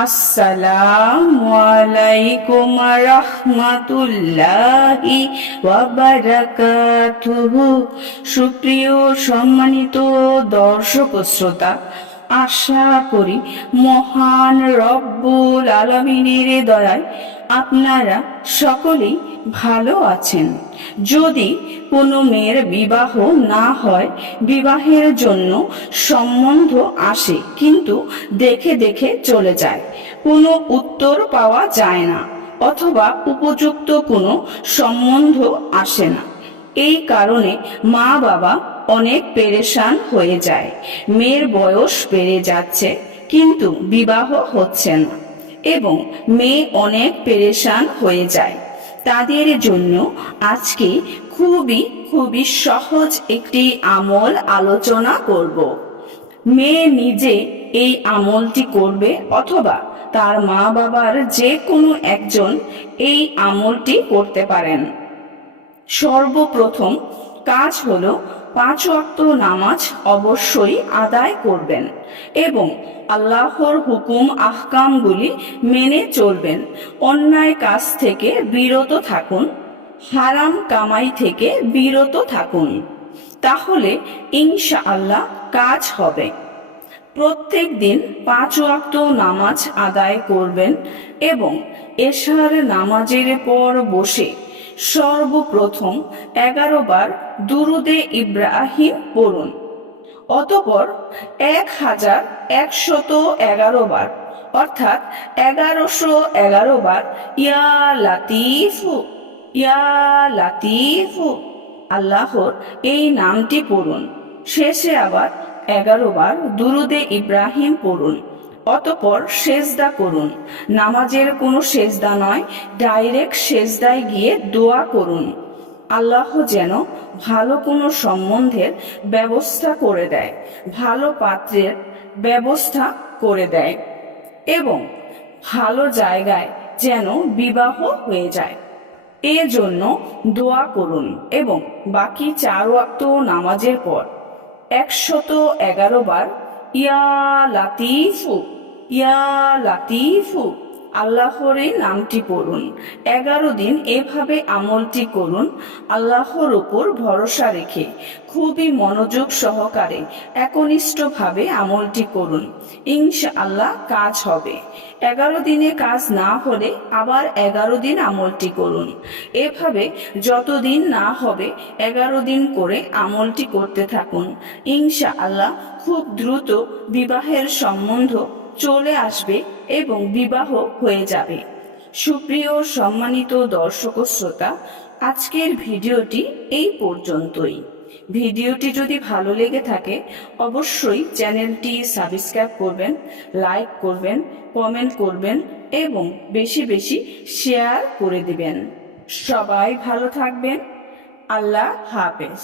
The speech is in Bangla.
আসসালামু আলাইকুম রাহমাতুল্লাহি ওয়া বারাকাতুহু। সুপ্রিয় সম্মানিত দর্শক ও শ্রোতা, আশা করি মহান রব্বুল আলামিনের দয়ায় আপনারা সকলেই ভালো আছেন। যদি কোনো মেয়ের বিবাহ না হয়, বিবাহের জন্য সম্বন্ধ আসে কিন্তু দেখে দেখে চলে যায়, কোনো উত্তর পাওয়া যায় না, অথবা উপযুক্ত কোনো সম্বন্ধ আসে না, এই কারণে মা বাবা অনেক পেরেশান হয়ে যায়। মেয়ের বয়স বেড়ে যাচ্ছে কিন্তু বিবাহ হচ্ছে না এবং মেয়ে অনেক পেরেশান হয়ে যায়। তাদের জন্য আজকে খুবই সহজ একটি আমল আলোচনা করব। মেয়ে নিজে এই আমলটি করবে অথবা তার মা বাবার যে কোনো একজন এই আমলটি করতে পারেন। সর্বপ্রথম কাজ হলো 5 ওয়াক্ত নামাজ অবশ্যই আদায় করবেন এবং আল্লাহর হুকুম আহকামগুলি মেনে চলবেন। অন্যায় কাজ থেকে বিরত থাকুন, হারাম কামাই থেকে বিরত থাকুন, তাহলে ইনশাআল্লাহ কাজ হবে। প্রত্যেক দিন 5 ওয়াক্ত নামাজ আদায় করবেন এবং এশার নামাজের পর বসে সর্বপ্রথম 11 বার দুরুদে ইব্রাহিম পড়ুন, অতঃপর 1111 বার অর্থাৎ 1111 বার ইয়া লাতিফু ইয়া লাতিফু আল্লাহর এই নামটি পড়ুন। শেষে আবার 11 বার দুরুদে ইব্রাহিম পড়ুন, অতঃপর সেজদা করুন। নামাজের কোনো সেজদা নয়, ডাইরেক্ট সেজদায় গিয়ে দোয়া করুন, আল্লাহ যেন ভালো কোনো সম্বন্ধের ব্যবস্থা করে দেয়, ভালো পাত্রের ব্যবস্থা করে দেয় এবং ভালো জায়গায় যেন বিবাহ হয়ে যায়, এজন্য দোয়া করুন। এবং বাকি 4 ওয়াক্ত নামাজের পর 111 বার ইয়া লাতিফু ইয়া লাতিফু আল্লাহর এই নামটি পড়ুন। 11 দিন এভাবে আমলটি করুন, আল্লাহর উপর ভরসা রেখে খুবই মনোযোগ সহকারে একনিষ্ঠভাবে আমলটি করুন, ইনশাআল্লাহ কাজ হবে। 11 দিনে কাজ না হলে আবার 11 দিন আমলটি করুন। এভাবে যতদিন না হবে 11 দিন করে আমলটি করতে থাকুন, ইনশাআল্লাহ খুব দ্রুত বিবাহের সম্বন্ধ চলে আসবে এবং বিবাহ হয়ে যাবে। সুপ্রিয় সম্মানিত দর্শক ও শ্রোতা, আজকের ভিডিওটি এই পর্যন্তই। ভিডিওটি যদি ভালো লেগে থাকে অবশ্যই চ্যানেলটি সাবস্ক্রাইব করবেন, লাইক করবেন, কমেন্ট করবেন এবং বেশি বেশি শেয়ার করে দিবেন। সবাই ভালো থাকবেন। আল্লাহ হাফেজ।